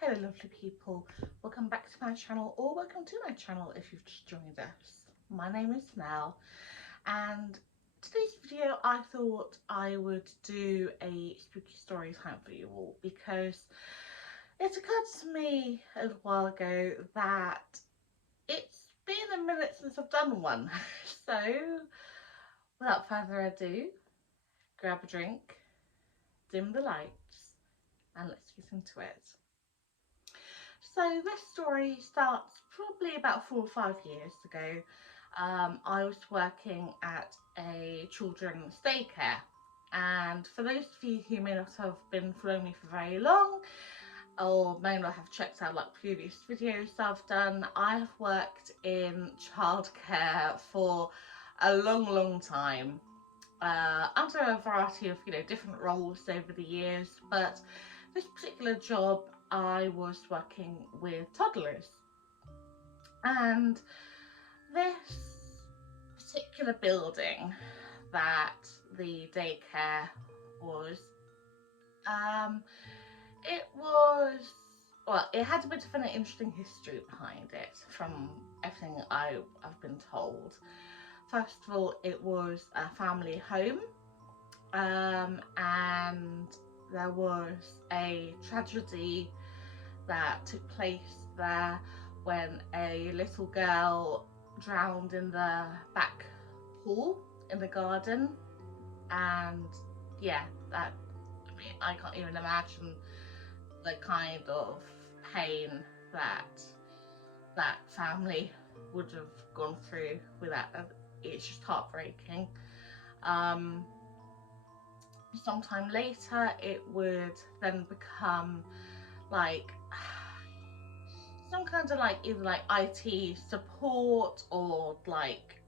Hello lovely people, welcome back to my channel, or welcome to my channel if you've just joined us. My name is Nell, and today's video I thought I would do a spooky story time for you all, because it occurred to me a little while ago that it's been a minute since I've done one. So without further ado, grab a drink, dim the lights, and let's get into it. So this story starts probably about 4 or 5 years ago. I was working at a children's daycare, and for those of you who may not have been following me for very long, or may not have checked out like previous videos I've done, I have worked in childcare for a long time, under a variety of different roles over the years, but this particular job I was working with toddlers. And this particular building that the daycare was, it was, well, it had a bit of an interesting history behind it from everything I've been told. First of all, it was a family home, and there was a tragedy that took place there when a little girl drowned in the back pool in the garden. And yeah, I can't even imagine the kind of pain that that family would have gone through with that. It's just heartbreaking. um Sometime later it would then become like some kind of like either like IT support or like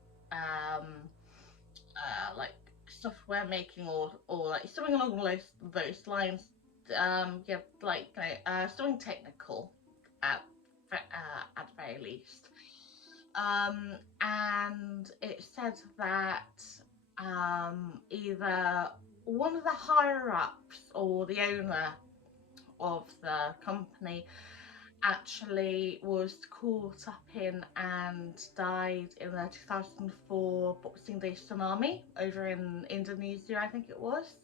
software making, or like something along those lines. Yeah, like something technical at at the very least. And it said that either one of the higher ups or the owner of the company actually was caught up in and died in the 2004 Boxing Day tsunami over in Indonesia, I think it was.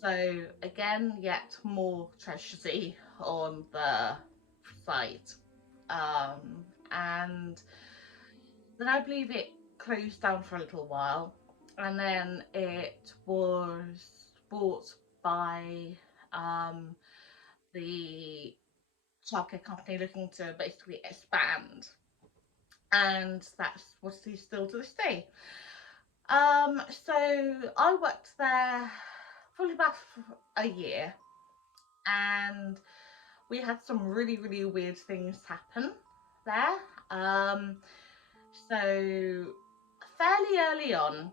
So again, yet more tragedy on the site. And then I believe it closed down for a little while, and then it was bought by the childcare company looking to basically expand, and that's what it is still to this day. So I worked there probably about a year, and we had some really weird things happen there. So fairly early on,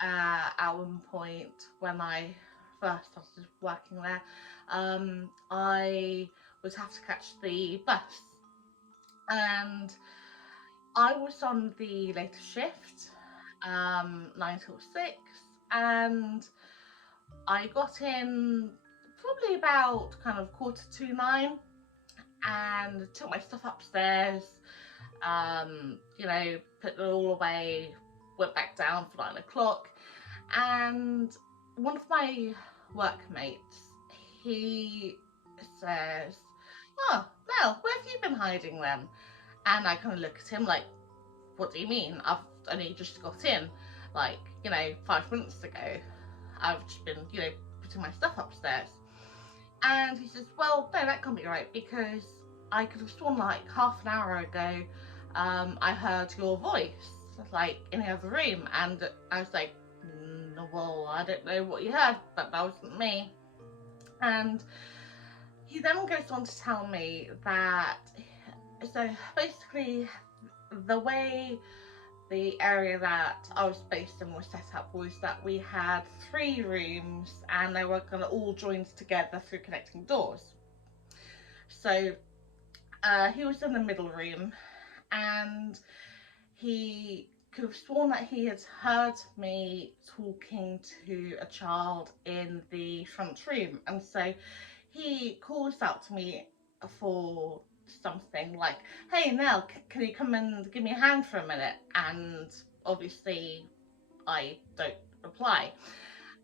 at one point when I first started working there, I would have to catch the bus, and I was on the later shift, 9 till 6, and I got in probably about kind of 8:45 and took my stuff upstairs, put it all away, went back down for 9 o'clock, and one of my workmates, he says, "Oh, Mel, where have you been hiding then?" And I kind of look at him like, "What do you mean? I've only just got in, like, 5 minutes ago. I've just been, putting my stuff upstairs." And he says, "Well, no, that can't be right, because I could have sworn like half an hour ago, I heard your voice, like in the other room." And I was like, "Well, I don't know what you heard, but that wasn't me." And he then goes on to tell me that, so basically, the way the area that I was based in was set up was that we had 3 rooms, and they were kind of all joined together through connecting doors. So he was in the middle room, and he could have sworn that he had heard me talking to a child in the front room, and so he calls out to me for something like, hey Nell, can you come and give me a hand for a minute? And obviously I don't reply.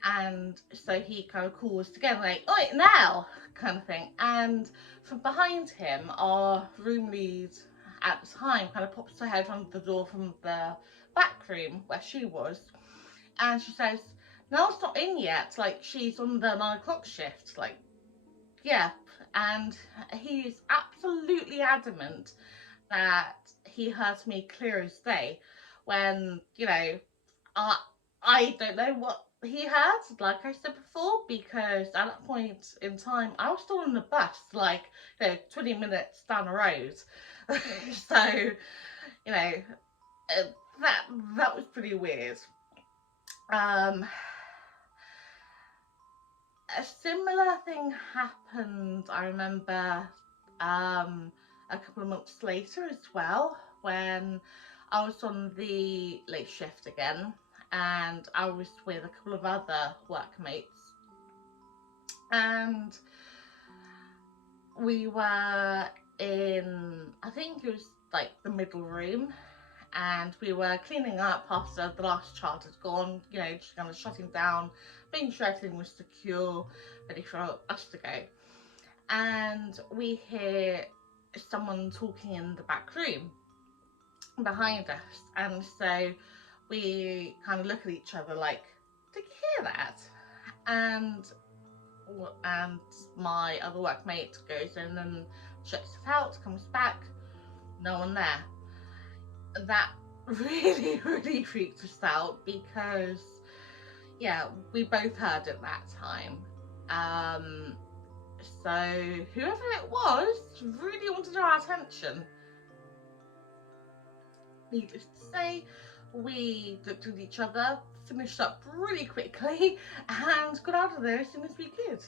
And so he kind of calls together, like, oi, Nell, kind of thing. And from behind him, our room lead at the time kind of pops her head from the door from the back room where she was. And she says, Nell's not in yet. Like, she's on the 9 o'clock shift. Like, yeah. And he's absolutely adamant that he heard me clear as day when, I, I don't know what he had, like I said before, because at that point in time, I was still on the bus, like, 20 minutes down the road. So, you know, uh, that was pretty weird. Um, a similar thing happened, I remember, a couple of months later as well, when I was on the late shift again, and I was with a couple of other workmates, and we were in, I think it was like the middle room, and we were cleaning up after the last child had gone, just kind of shutting down, making sure everything was secure, ready for us to go. And we hear someone talking in the back room behind us, and so we kind of look at each other like, did you hear that? And my other workmate goes in and checks it out, comes back, no one there. That really, really freaked us out because, yeah, we both heard it that time. So whoever it was really wanted our attention. Needless to say, we looked at each other, finished up really quickly, and got out of there as soon as we could.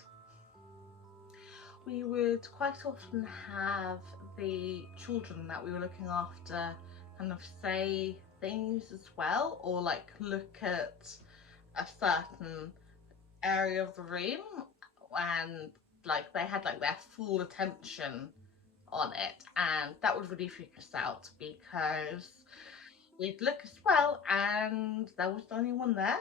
We would quite often have the children that we were looking after kind of say things as well, or like look at a certain area of the room, and like they had like their full attention on it, and that would really freak us out because we'd look as well and there was the only one there.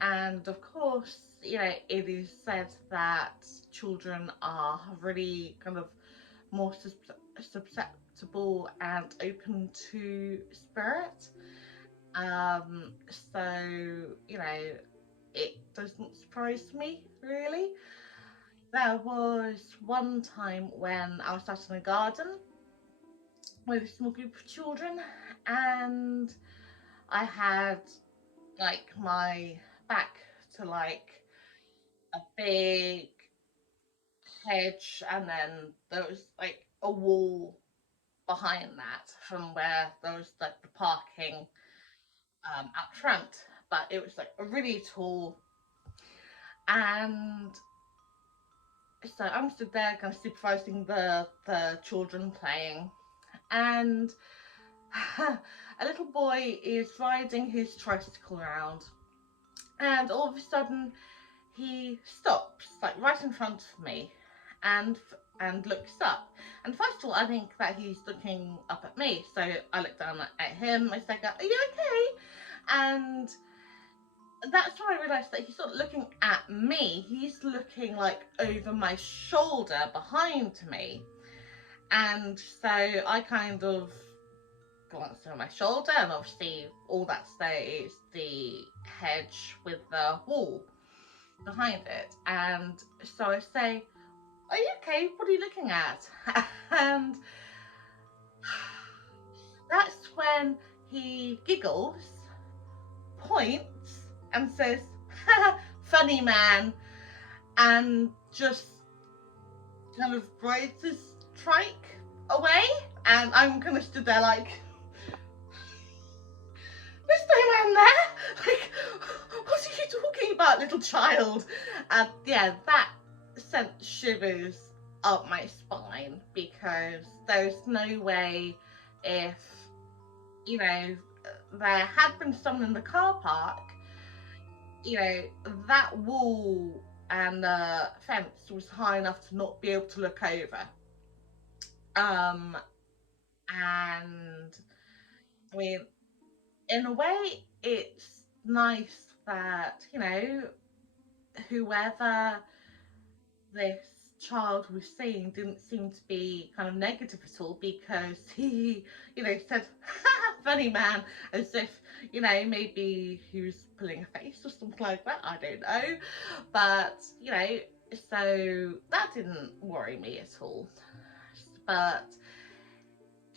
And of course, it is said that children are really kind of more susceptible and open to spirit. So, it doesn't surprise me really. There was one time when I was sat in a garden with a small group of children, and I had like my back to like a big hedge, and then there was like a wall behind that from where there was like the parking out front, but it was like a really tall. And so I'm stood there kind of supervising the children playing, and a little boy is riding his tricycle around, and all of a sudden he stops like right in front of me and looks up. And first of all, I think that he's looking up at me, so I look down at him. I say, are you okay? And that's when I realised that he's not looking at me, he's looking like over my shoulder behind me. And so I kind of glanced over my shoulder, and obviously all that's there is the hedge with the wall behind it. And so I say, are you okay? What are you looking at? And that's when he giggles, points, and says, funny man, and just kind of rides his trike away. And I'm kind of stood there like, there's no man there. Like, what are you talking about, little child? And yeah, that sent shivers up my spine, because there's no way, if there had been someone in the car park, that wall and the fence was high enough to not be able to look over. And I mean, in a way, it's nice that, you know, whoever this child was seeing didn't seem to be kind of negative at all, because he, you know, said, funny man, as if, you know, maybe he was pulling a face or something like that. I don't know. But, you know, so that didn't worry me at all. But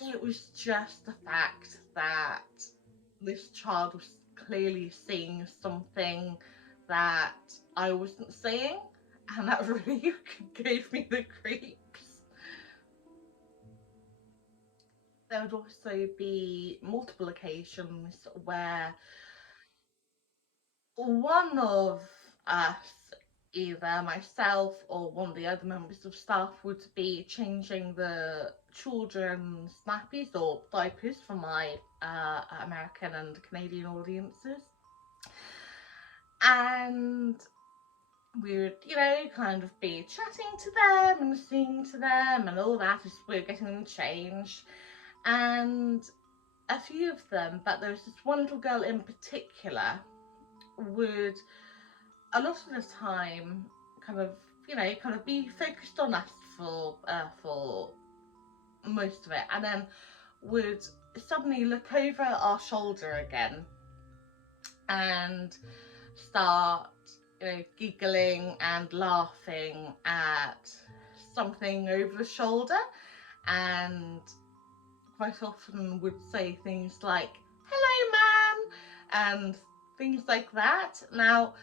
it was just the fact that this child was clearly seeing something that I wasn't seeing, and that really gave me the creeps. There would also be multiple occasions where one of us, either myself or one of the other members of staff, would be changing the children's nappies or diapers for my American and Canadian audiences. And we would, you know, kind of be chatting to them and singing to them and all that as we were getting them changed. And a few of them, but there was this one little girl in particular, would a lot of the time kind of, you know, kind of be focused on us for most of it, and then would suddenly look over our shoulder again and start, you know, giggling and laughing at something over the shoulder, and quite often would say things like, hello man, and things like that. Now,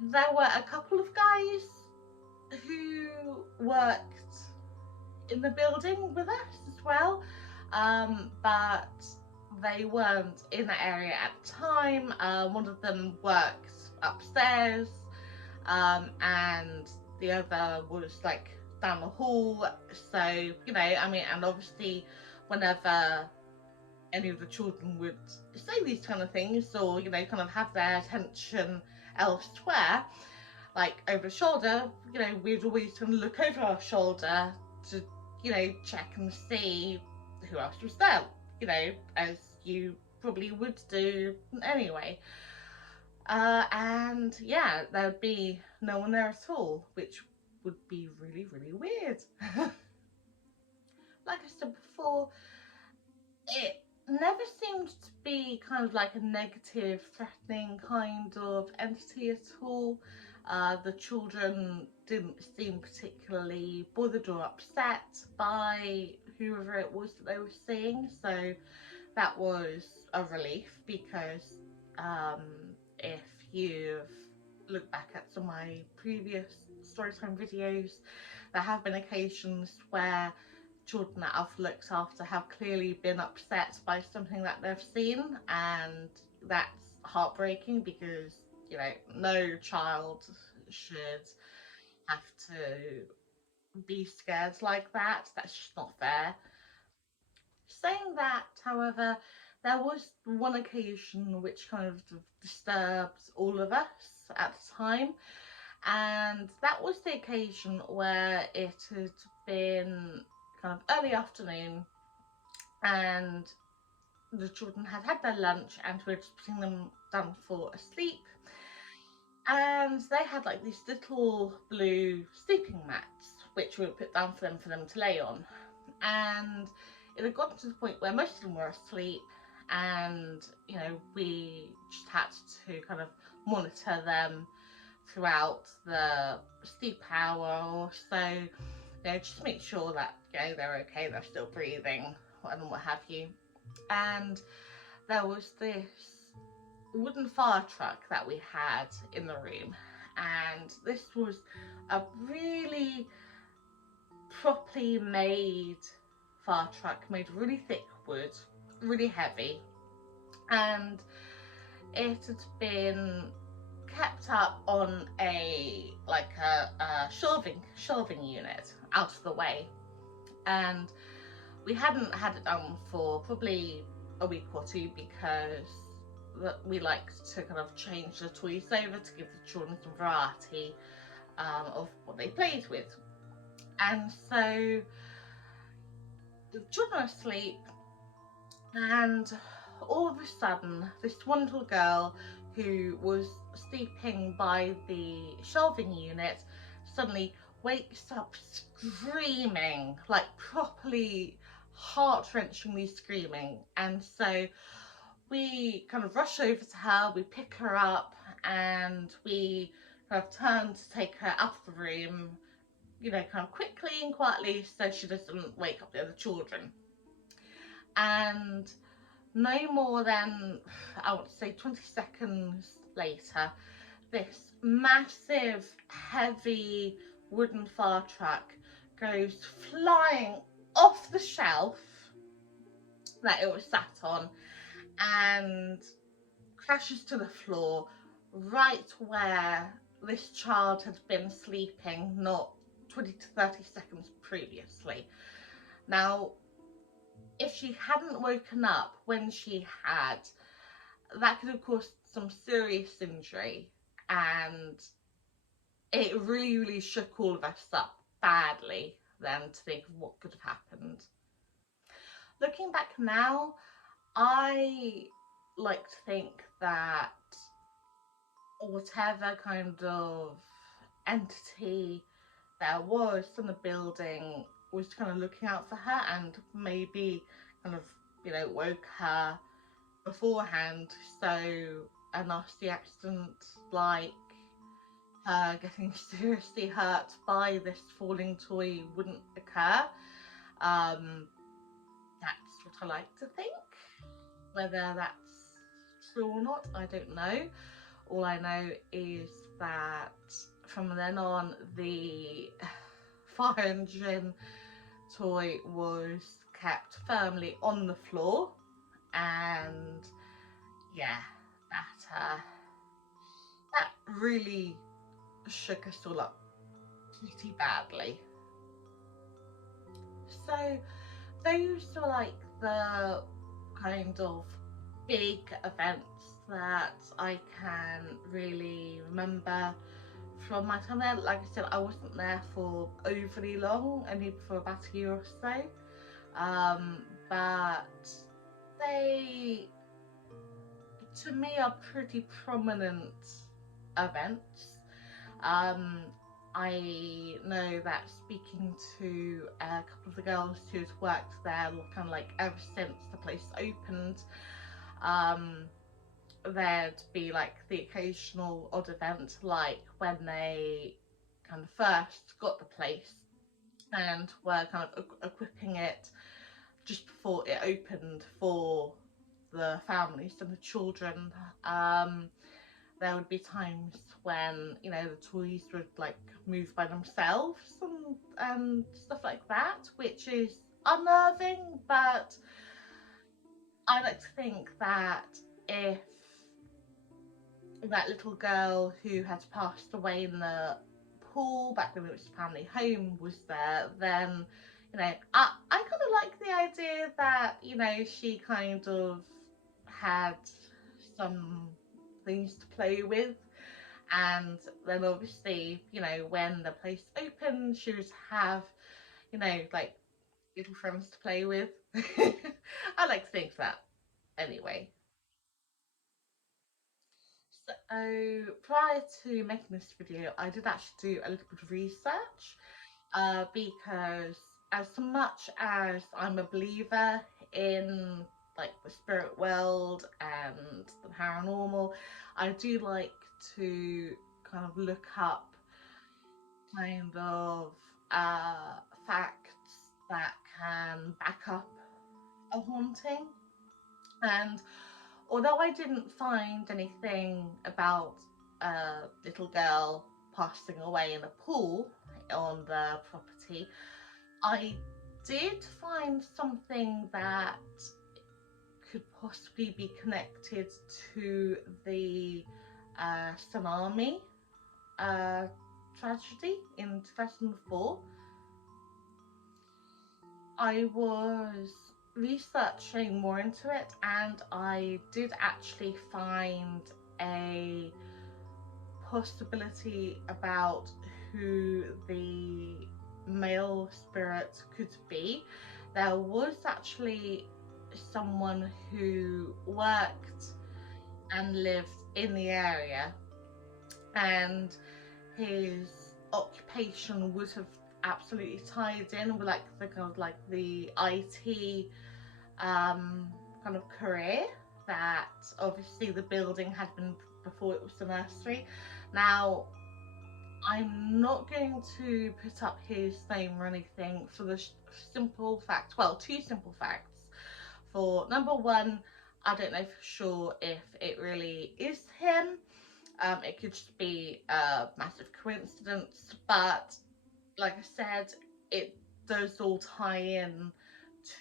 there were a couple of guys who worked in the building with us as well, but they weren't in that area at the time. One of them worked upstairs, and the other was like down the hall. So, you know, I mean, and obviously whenever any of the children would say these kind of things, or, you know, kind of have their attention elsewhere, like over the shoulder, you know, we'd always kind of look over our shoulder to, you know, check and see who else was there, you know, as you probably would do anyway. And yeah, there'd be no one there at all, which would be really, really weird. Like I said before, it never seemed to be kind of like a negative, threatening kind of entity at all. The children didn't seem particularly bothered or upset by whoever it was that they were seeing, so that was a relief, because um, if you've looked back at some of my previous storytime videos, there have been occasions where children that I've looked after have clearly been upset by something that they've seen, and that's heartbreaking, because, you know, no child should have to be scared like that. That's just not fair. Saying that, however, there was one occasion which kind of disturbed all of us at the time, and that was the occasion where it had been kind of early afternoon, and the children had had their lunch and we were just putting them down for a sleep, and they had like these little blue sleeping mats which we would put down for them to lay on, and it had gotten to the point where most of them were asleep, and, you know, we just had to kind of monitor them throughout the sleep hour or so, you know, just make sure that, you know, they're okay, they're still breathing and what have you. And there was this wooden fire truck that we had in the room, and this was a really properly made fire truck, made of really thick wood, really heavy, and it had been kept up on a shelving unit out of the way, and we hadn't had it done for probably a week or two, because we liked to kind of change the toys over to give the children some variety, of what they played with. And so the children are asleep, and all of a sudden this one little girl who was sleeping by the shelving unit suddenly wakes up screaming, like properly heart-wrenchingly screaming. And so we kind of rush over to her, we pick her up, and we kind of turn to take her out of the room, you know, kind of quickly and quietly so she doesn't wake up the other children. And no more than, I want to say, 20 seconds later, this massive, heavy wooden fire truck goes flying off the shelf that it was sat on and crashes to the floor right where this child had been sleeping not 20 to 30 seconds previously. Now, if she hadn't woken up when she had, that could have caused some serious injury, and it really, really shook all of us up badly then to think of what could have happened. Looking back now, I like to think that whatever kind of entity there was in the building was kind of looking out for her and maybe kind of, you know, woke her beforehand so a nasty accident like her getting seriously hurt by this falling toy wouldn't occur. That's what I like to think. Whether that's true or not, I don't know. All I know is that from then on, the fire engine toy was kept firmly on the floor, and yeah, that really shook us all up pretty badly. So those are like the kind of big events that I can really remember from my time there. Like I said, I wasn't there for overly long, only for about a year or so, but they, to me, are pretty prominent events. I know that speaking to a couple of the girls who'd worked there kind of like ever since the place opened, there'd be like the occasional odd event, like when they kind of first got the place and were kind of equipping it just before it opened for the families and the children. There would be times when, you know, the toys would like move by themselves and stuff like that, which is unnerving, but I like to think that if that little girl who had passed away in the pool back when it was family home was there, then, you know, I kind of like the idea that, you know, she kind of had some things to play with, and then obviously, you know, when the place opened, she would have, you know, like little friends to play with. I like to think that anyway. So prior to making this video, I did actually do a little bit of research, because as much as I'm a believer in like the spirit world and the paranormal, I do like to kind of look up kind of facts that can back up a haunting. And although I didn't find anything about a little girl passing away in a pool on the property, I did find something that could possibly be connected to the tsunami tragedy in 2004. I was researching more into it, and I did actually find a possibility about who the male spirit could be, there was actually someone who worked and lived in the area, and his occupation would have absolutely tied in with like the kind of like the IT kind of career that obviously the building had been before it was the nursery. Now, I'm not going to put up his name or anything for the simple fact, well, two simple facts. For number one, I don't know for sure if it really is him. It could just be a massive coincidence, but like I said, it does all tie in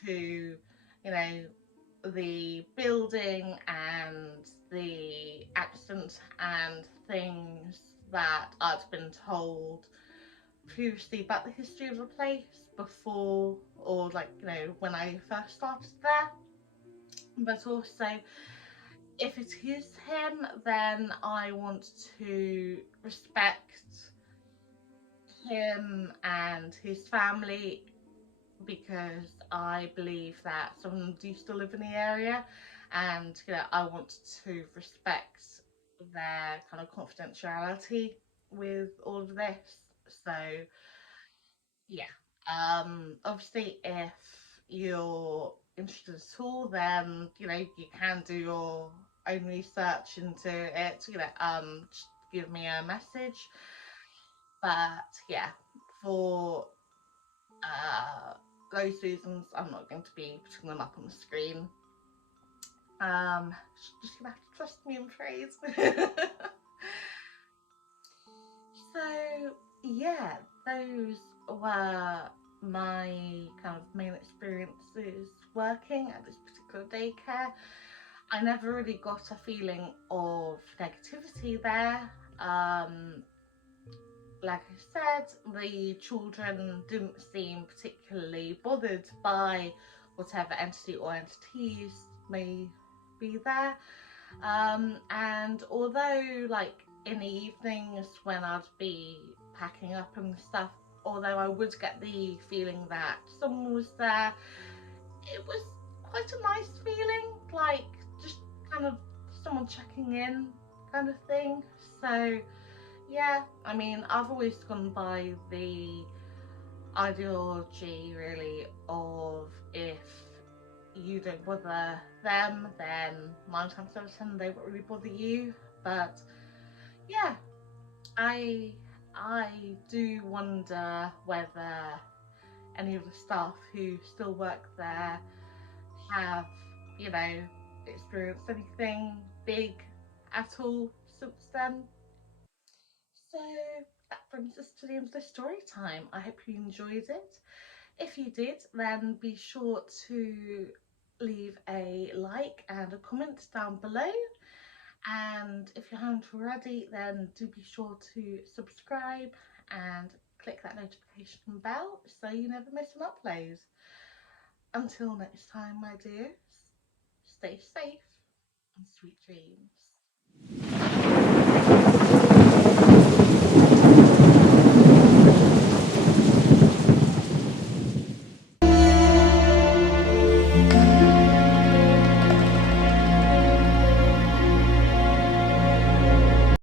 to, you know, the building and the accident and things that I'd been told previously about the history of the place before, or like, you know, when I first started there. But also, if it is him, then I want to respect him and his family, because I believe that some of them do still live in the area, and you know, I want to respect their kind of confidentiality with all of this. So yeah, obviously if you're interested at all, then you know, you can do your own research into it, you know, just give me a message. But yeah, for uh, those reasons, I'm not going to be putting them up on the screen. Just gonna have to trust me, I'm afraid. So yeah, those were my kind of main experiences working at this particular daycare. I never really got a feeling of negativity there. Like I said, the children didn't seem particularly bothered by whatever entity or entities may be there. And although, like, in the evenings when I'd be packing up and stuff, although I would get the feeling that someone was there, it was quite a nice feeling, like just kind of someone checking in kind of thing. So yeah, I mean, I've always gone by the ideology really of, if you don't bother them, then 9 times out of 10 they won't really bother you. But yeah, I I do wonder whether any of the staff who still work there have, you know, experienced anything big at all since then. So that brings us to the end of the story time. I hope you enjoyed it. If you did, then be sure to leave a like and a comment down below. And if you haven't already, then do be sure to subscribe and click that notification bell so you never miss an upload. Until next time, my dears, stay safe and sweet dreams.